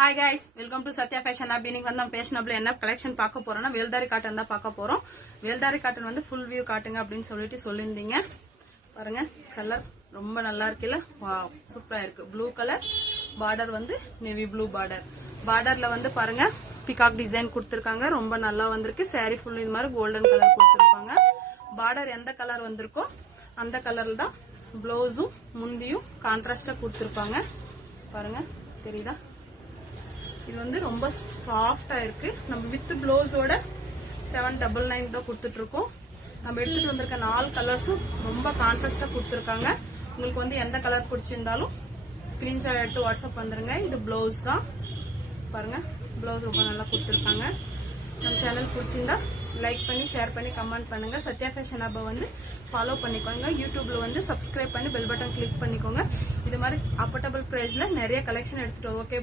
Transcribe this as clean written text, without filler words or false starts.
Hi guys, welcome to Satya Fashion Hub. இன்னைக்கு வந்து நம்ம ஃபேஷனபிள் என்ன கலெக்ஷன் பார்க்க போறோம்னா வேல்தாரி காட்டன் தான் பார்க்க போறோம். வேல்தாரி காட்டன் வந்து ஃபுல் வியூ காட்டுங்க அப்படின்னு சொல்லிருந்தீங்க. பாருங்க கலர் ரொம்ப நல்லா இருக்குல்ல. வாவ் சூப்பரா இருக்கு. ப்ளூ கலர் பார்டர் வந்து நேவி ப்ளூ பார்டர். பார்டர்ல வந்து பாருங்க பிகாக் டிசைன் கொடுத்திருக்காங்க. ரொம்ப நல்லா வந்திருக்கு. saree ஃபுல் இந்த மாதிரி கோல்டன் கலர் கொடுத்திருப்பாங்க. பார்டர் எந்த கலர் வந்திருக்கோ அந்த கலர்ல தான் ப்ளவுஸும் முந்தியும் கான்ட்ராஸ்டா கொடுத்திருப்பாங்க. பாருங்க தெரியுதா? இது வந்து ரொம்ப சாஃப்டா இருக்கு. நம்ம வித் ப்ளவுஸோட 799 தான் கொடுத்துட்டு இருக்கோம். நம்ம எடுத்துட்டு வந்திருக்க 4 கலர்ஸும் ரொம்ப கான்ட்ராஸ்டா கொடுத்துருக்காங்க. உங்களுக்கு வந்து எந்த கலர் பிடிச்சிருந்தாலும் ஸ்கிரீன்ஷாட் எடுத்து வாட்ஸ்அப் வந்துருங்க. இது ப்ளவுஸ் தான். பாருங்க ப்ளவுஸ் ரொம்ப நல்லா கொடுத்துருக்காங்க. நம்ம சேனல் பிடிச்சிருந்தா லைக் பண்ணி ஷேர் பண்ணி கமெண்ட் பண்ணுங்க. சத்யா ஃபேஷன் ஹப்பை வந்து ஃபாலோ பண்ணிக்கோங்க. யூடியூப்ல வந்து சப்ஸ்கிரைப் பண்ணி பெல் பட்டன் கிளிக் பண்ணிக்கோங்க. இது மாதிரி அஃபோர்டபுள் பிரைஸ்ல நிறைய கலெக்ஷன் எடுத்துட்டு ஓகே.